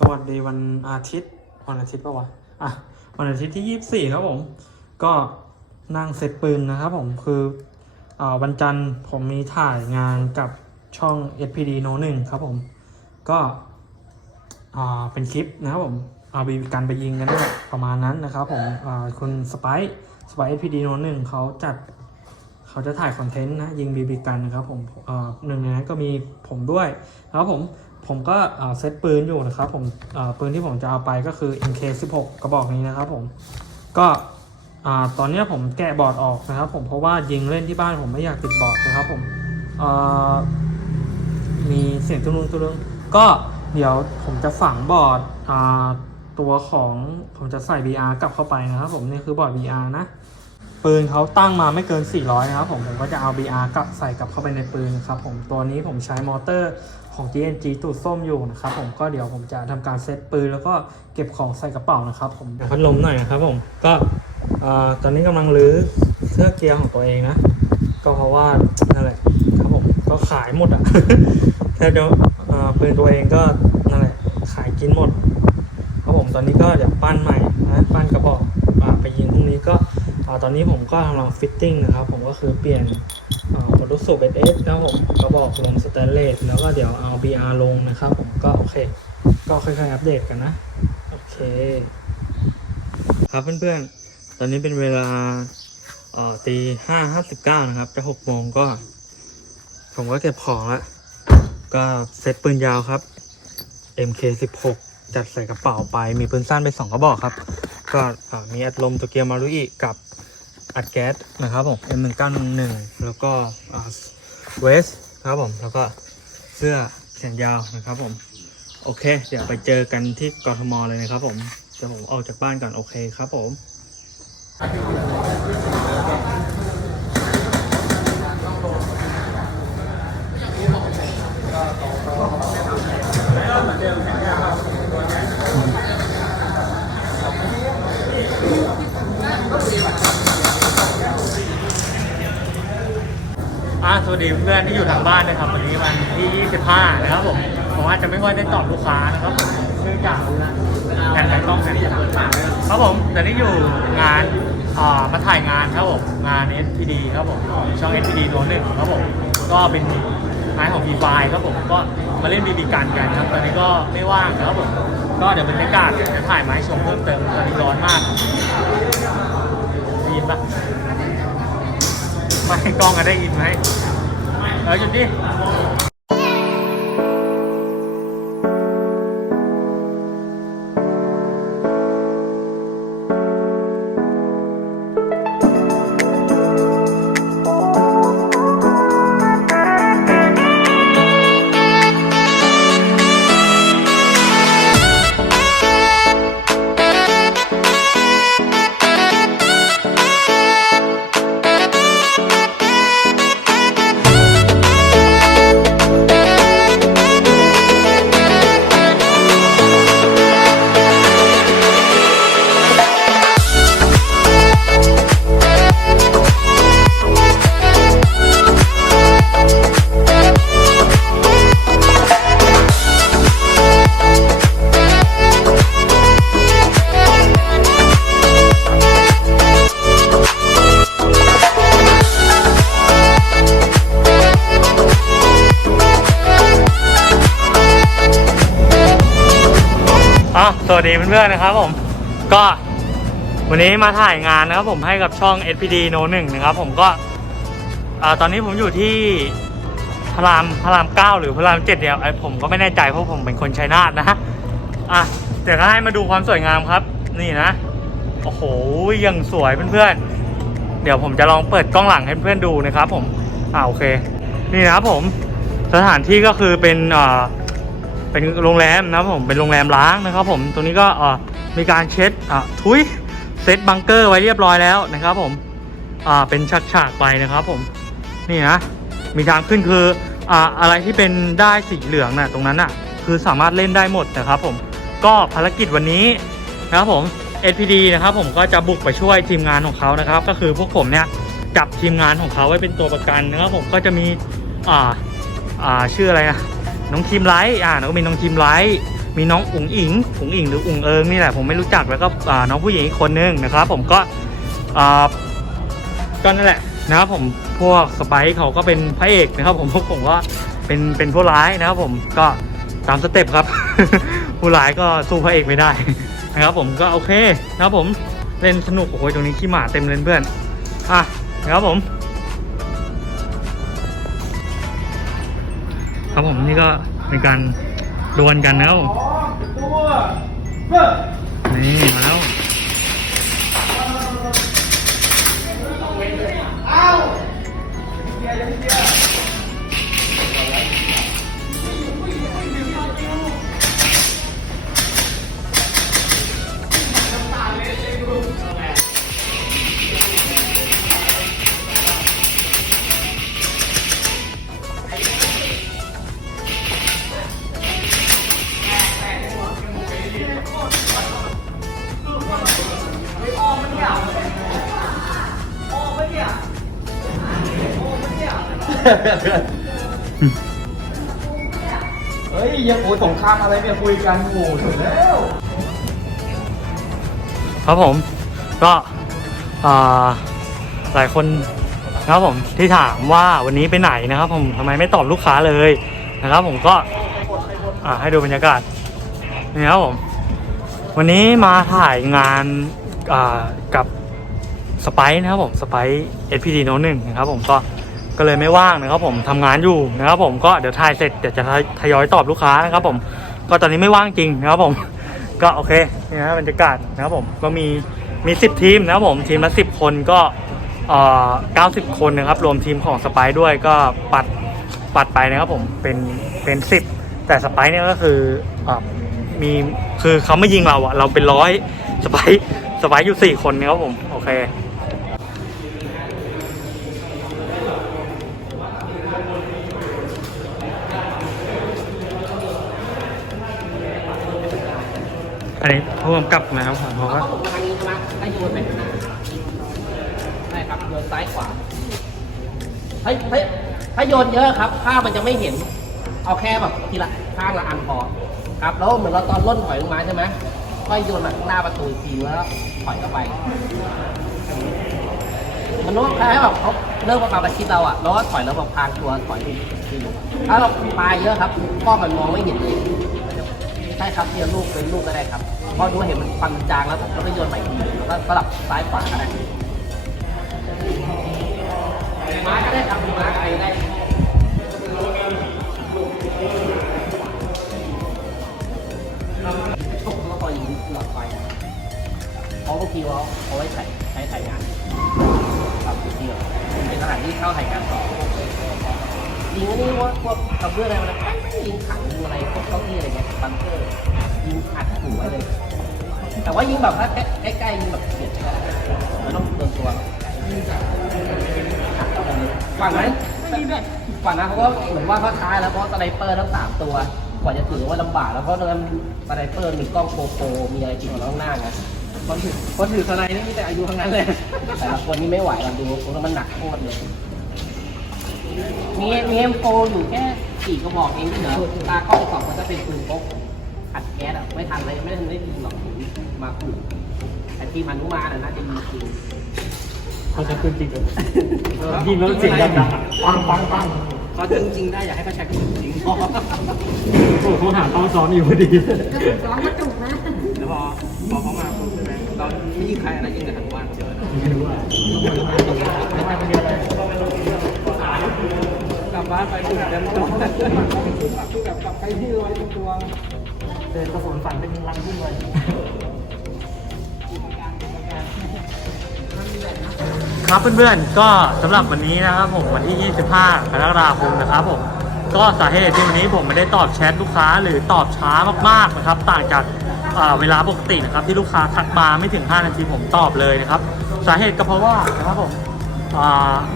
สวัสดีวันอาทิตย์วันอาทิตย์ปะวะอะวันอาทิตย์ที่ยี่สี่ครับผม ก็นั่งเซตปืนนะครับผมคืออ่าวันจันทร์ผมมีถ่ายงานกับช่อง SPD No 1ครับผม ก็อ่าเป็นคลิปนะครับผมเอาบีกันไปยิงกันด้วยประมาณนั้นนะครับผมอ่าคุณสไปสไป SPD No 1เขาจัดเขาจะถ่ายคอนเทนต์นะยิงบีบีกันนะครับผมเอ่อหนึ่งในนั้นก็มีผมด้วยนะครับผม ผมก็เซตปืนอยู่นะครับผมปืนที่ผมจะเอาไปก็คือ MK16 กระบอกนี้นะครับผมก็ตอนนี้ผมแกะบอร์ดออกนะครับผมเพราะว่ายิงเล่นที่บ้านผมไม่อยากติดบอร์ดนะครับผมมีเสียงตุ้งตุ้งตุ้งก็เดี๋ยวผมจะฝังบอร์ดตัวของผมจะใส่ VR กลับเข้าไปนะครับผมนี่คือบอร์ด VR นะ ปืนเขาตั้งมาไม่เกิน 400 นะครับผมผมก็จะเอา BR กลับใส่กลับเข้าไปในปืนครับผมตัวนี้ผมใช้มอเตอร์ของ GNG ตูดส้มอยู่นะครับผมก็เดี๋ยวผมจะทำการเซตปืนแล้วก็เก็บของใส่กระเป๋านะครับผมพัดลมหน่อยนะครับผมก็ตอนนี้กำลังรื้อเสื้อเกียร์ของตัวเองนะ ก็เพราะว่านั่นแหละครับผมก็ขายหมดอะแทบจะเอ่อปืนตัวเองก็นั่นแหละขายกินหมดครับผมตอนนี้ก็เดี๋ยวปั้นใหม่นะปั้นกระบอกอ่าไปยิงพรุ่งนี้ก็ อตอนนี้ผมก็กำลังฟิตติ้งนะครับ ผมก็คือเปลี่ยนโมดูสูบเอสนะครับผมกระบอกลงสแตนเลสแล้วก็เดี๋ยวเอา BR ลงนะครับ ผมก็โอเค ก็ค่อยๆอัปเดตกันนะ โอเค ครับเพื่อนๆ ตอนนี้เป็นเวลาตีห้าห้าสิบเก้านะครับ จะหกโมงก็ ผมก็เก็บของล้วก็เซตปืนยาวครับ MK16 จัดใส่กระเป๋าไปมีปืนสั้นไปสองกระบอกครับ ก็มีอัดลมโตเกียวมารุอิกับอัดแก๊สนะครับผม M1911 แล้วก็เวสครับผม แล้วก็เสื้อแขนยาวนะครับผม โอเค เดี๋ยวไปเจอกันที่กรทมเลยนะครับผมจะผมออกจากบ้านก่อน โอเคครับผม สวัสดีเพื่อนที่อยู่ทางบ้านนะครับวันนี้วันที่ 25 นะครับผมผมอาจจะไม่ค่อยได้ตอบลูกค้านะครับผมเนื่องจากแผ่นไก่กล้องแผ่นครับผมแตอนนี้อยู่งานอ่ามาถ่ายงานครับผมงาน SPD ครับผมช่อง SPD โนหนึ่งครับผมก็เป็นงานของ p ีไฟครับผมก็มาเล่นบีบีกันกันครับตอนนี้ก็ไม่ว่างครับผมก็เดี๋ยวบรรยากาศเดี๋ยวจะถ่ายมาให้ชมเพิ่มเติมตอนนี้ร้อนมากยินปะไม่กล้องกันได้ยินไหม เออ วัสดีเพื่อนๆนะครับผม ก็วันนี้มาถ่ายงานนะครับผมให้กับช่อง SPD No 1นะครับผมก็ตอนนี้ผมอยู่ที่พระรามพระรามเก้าหรือพระรามเจ็ดเนี่ยไอผมก็ไม่แน่ใจเพราะผมเป็นคนชัยนาทนะฮะอะเดี๋ยวก็ให้มาดูความสวยงามครับ นี่นะโอ้โหยังสวยเพื่อนๆ เดี๋ยวผมจะลองเปิดกล้องหลังให้เพื่อนดูนะครับ ผมอ่าโอเค นี่นะครับผมสถานที่ก็คือเป็นอ่า เป็นโรงแรมนะครับผมเป็นโรงแรมล้างนะครับผมตรงนี้ก็มีการเช็ดอะทุยเซตบังเกอร์ไว้เรียบร้อยแล้วนะครับผมอ่าเป็นฉากๆไปนะครับผมนี่นะมีทางขึ้นคืออ่าอะไรที่เป็นได้สีเหลืองน่ะตรงนั้นน่ะคือสามารถเล่นได้หมดนะครับผมก็ภารกิจวันนี้นะครับผม SPD นะครับผมก็จะบุกไปช่วยทีมงานของเขานะครับ ก็คือพวกผมเนี่ยจับทีมงานของเขาไว้เป็นตัวประกันนะครับผมก็จะมีอ่าอ่าชื่ออะไรนะ น้องทีมไลท์อ่าแล้วก็มีน้องทีมไลท์มีน้องอุ๋งอิงอุ๋งอิงหรืออุ๋งเอิงนี่แหละผมไม่รู้จักแล้วก็อ่าน้องผู้หญิงอีกคนนึงนะครับ ผมก็อ่าก็นั่นแหละนะครับผมพวกสไปซ์เขาก็เป็นพระเอกนะครับ ผมพวกผมก็เป็นเป็นผู้ร้ายนะครับผมก็ตามสเต็ปครับ ผู้ร้ายก็สู้พระเอกไม่ได้นะครับ ผมก็โอเคนะครับผมเล่นสนุกโอ้โหตรงนี้ขี้หมาเต็มเลยเพื่อนอะนะครับผม ครับผมนี่ก็เป็นการดวลกันนะครับ เฮ้ยยังโอ้ยสงครามอะไรเนี่ยคุยกันโอ้โหสุดแล้วครับผมก็อ่าหลายคนนะครับผมที่ถามว่าวันนี้ไปไหนนะครับผมทำไมไม่ตอบลูกค้าเลยนะครับ ผมก็อ่าให้ดูบรรยากาศนี่ครับผมวันนี้มาถ่ายงานอ่ากับสไปนะครับผมสไปเอสพีดีโนหนึ่งนะครับผมก็ ก็เลยไม่ว่างนะครับผมทำงานอยู่นะครับผมก็เดี๋ยวถ่ายเสร็จเดี๋ยวจะทยอยตอบลูกค้านะครับผมก็ตอนนี้ไม่ว่างจริงนะครับผมก็โอเคนี่นะบรรยากาศนะครับผมก็มีมี 10 ทีมนะครับผมทีมละ 10 คนก็เอ่อ90 คนนะครับรวมทีมของสไปด้วยก็ปัดปัดไปนะครับผมเป็นเป็น 10 แต่สไปซ์เนี่ยก็คืออมีคือเขาไม่ยิงเราอะเราเป็นร้อยสไปซ์สไปซ์อยู่ 4 คนนะครับผมโอเค อันนี้ผู้กำกับนะครับผมเพราะว่าทางนี้ใช่ไหมให้โยนไปข้างหน้าใช่ครับโยนซ้ายขวาถ้าถ้าถ้าโยนเยอะครับภาพมันจะไม่เห็น เอาแค่แบบทีละข้างละอันพอครับแล้วเหมือนเราตอนล่นถอยลงมาใช่ไหมก็โยนมาข้างหน้าประตูทีแล้วถอยเข้าไปมันรู้ว่าแค่แบบเขาเริ่มมาประชิดเราอะแล้วก็ถอยแล้วแบบพางตัวถอยทีถ้าเราปลาเยอะครับกล้องมันมองไม่เห็นเลย ใช่ครับเทียนลูกเป็นลูกก็ได้ครับเพราะดูเห็นมันควันจางแล้วผมก็ไปโยนใหม่ทีแล้วก็สลับซ้ายขวาก็ได้ม้าก็ได้ครับม้าอะไรได้ชกแล้วก็ยิงหลอดไฟเพราะบางทีเราเอาไว้ใช้ใช้ถ่ายงานครับบางทีเราเป็นทหารที่เข้าถ่ายงานต่อ ยิงอันนี้ว่าพวกกระเบื้องอะไรมันไม่ไม่ยิงถังยิงอะไรพวกเก้าอี้อะไรเงี้ยบังเกอร์ยิงอัดหัวเลย แต่ว่ายิงแบบถ้าใกล้ใกล้ๆยิงแบบเฉียดก็ได้มันต้องโดนตัวฝั่งนั้นฝั่งนั้นเขาก็เหมือนว่าเขาท้ายแล้วเพราะสไนเปอร์ทั้งสามตัวกว่าจะถือว่าลำบากแล้วเพราะตอนนั้นสไนเปอร์มีกล้องโปรโปมีอะไรติดอยู่ข้างหน้าไงคนถือคนถือสไนนี่มีแต่อายุทั้งนั้นเลยแต่ละคนนี่ไม่ไหวกันดูเพราะมันหนักโคตรเลย มีมีเอ็มโฟอยู่แค่สี่กระบอกเองที่เหลือตากล้องสองมันจะเป็นปืนพกอัดแก๊สอะไม่ทันเลยไม่ทันได้ยิงหรอกถึงมาขู่แต่ทีมมันรู้มาน่ะน่าจะยิงจริงเขาจะขึ้นจริงเลยยิงแล้วเสียงดังๆปังปังปังเขาดึงจริงได้อยากให้เขาใช้กระสุนจริงพอโอ้โหเขาหาเป้าซ้อมอยู่พอดีร้องกระจุกนะแล้วพอพอเขามาปุ๊บใช่ไหมเราไม่ยิงใครอะไรยิงแต่ทางบ้านเจอไม่รู้ว่าก ลับบ้านไปถึงเต็มตัวคือแบบกลับไปที่ร้อยตัวเดินกระสุนฝันเป็นรังขึ้นเลยครับเพื่อนๆ ก็สำหรับวันนี้นะครับผมวันที่ 25 กรกฎาคมนะครับผมก็สาเหตุที่วันนี้ผมไม่ได้ตอบแชทลูกค้าหรือตอบช้ามากๆนะครับ ต่างจากเวลาปกตินะครับที่ลูกค้าทักมาไม่ถึง 5 นาทีผมตอบเลยนะครับ สาเหตุก็เพราะว่านะครับผม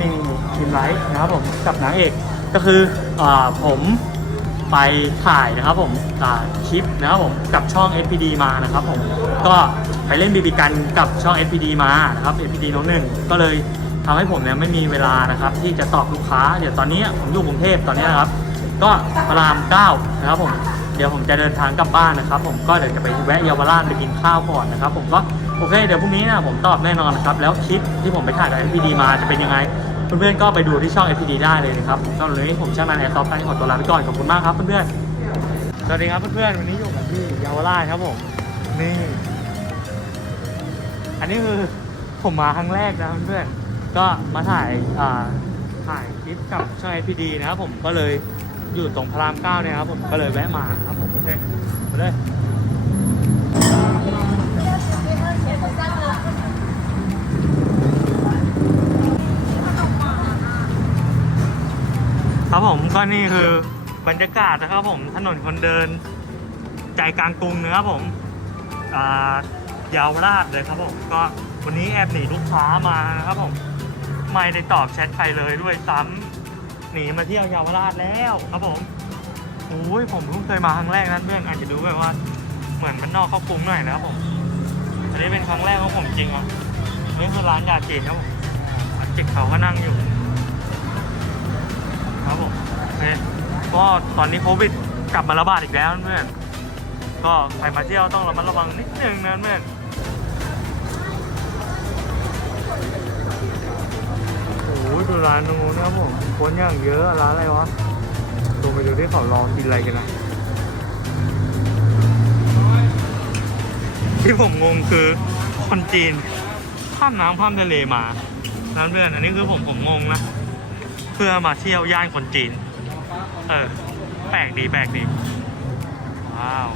มีทีมไลท์นะครับผมกับนางเอก ก็คืออผมไปถ่ายนะครับผมคลิปนะครับผมกับช่อง SPD มานะครับผมก็ไปเล่นบีบีกันกับช่อง SPD มานะครับ SPD น้ตหนึ่งก็เลยทำให้ผมเนี่ยไม่มีเวลานะครับที่จะตอบลูกค้า เดี๋ยวตอนนี้ผมอยู่กรุงเทพตอนนี้นะครับ ก็พระรามเก้านะครับผมเดี๋ยวผมจะเดินทางกลับบ้านนะครับ ผมก็เดี๋ยวจะไปแวะเยาวราชไปกินข้าวก่อนนะครับ ผมก็โอเค เดี๋ยวพรุ่งนี้นะผมตอบแน่นอนนะครับแล้วคลิปที่ผมไปถ่ายกับ FPD มาจะเป็นยังไง เพื่อนๆก็ไปดูที่ช่อง FPD ได้เลยนะครับสำหรับวันนี้ผมช่างนันแอร์ซอฟต์ขอตัวลาไปก่อนขอบคุณมากครับเพื่อนๆสวัสดีครับเพื่อนๆวันนี้อยู่กับที่เยาวราชครับผมนี่อันนี้คือผมมาครั้งแรกนะเพื่อนๆก็มาถ่ายอ่าถ่ายคลิปกับช่อง FPD นะครับผมก็เลยอยู่ตรงพระรามเก้าเนี่ยครับผมก็เลยแวะมาครับผมโอเคมาเลย ครับผมก็นี่คือบรรยากาศนะครับผมถนนคนเดิน ใจกลางกรุงนะครับผมอ่ายาวราชเลยครับผมก็วันนี้แอบหนีลูกค้ามานะครับผมไม่ได้ตอบแชทใครเลยด้วยซ้ำหนีมาเที่ยวยาวราชแล้วครับผมโอ้ยผมเพิ่งเคยมาครั้งแรกนั้นเพื่อนอาจจะดูแบบว่า เหมือนมันนอกเข้ากรุงหน่อยนะครับผมอันนี้เป็นครั้งแรกของผมจริงอะนี่คือร้านยาจีนครับผมจิกเขาก็นั่งอยู่ ครับผมก็ตอนนี้โควิดกลับมาระบาดอีกแล้วเพื่อนก็ใครมาเที่ยวต้องระมัดระวังนิดนึงนะเพื่อนโอ้ยดูร้านตรงนู้นครับผมคนอย่างเยอะร้านอะไรวะดูไปดูที่เขาลองกินอะไรกันนะที่ผมงงคือคนจีนข้ามน้ำข้ามทะเลมานั้นเพื่อนอันนี้คือผมผมงงนะ เพื่อมาเที่ยวย่านคนจีน เออ แปลกดีแปลกดี ว้าว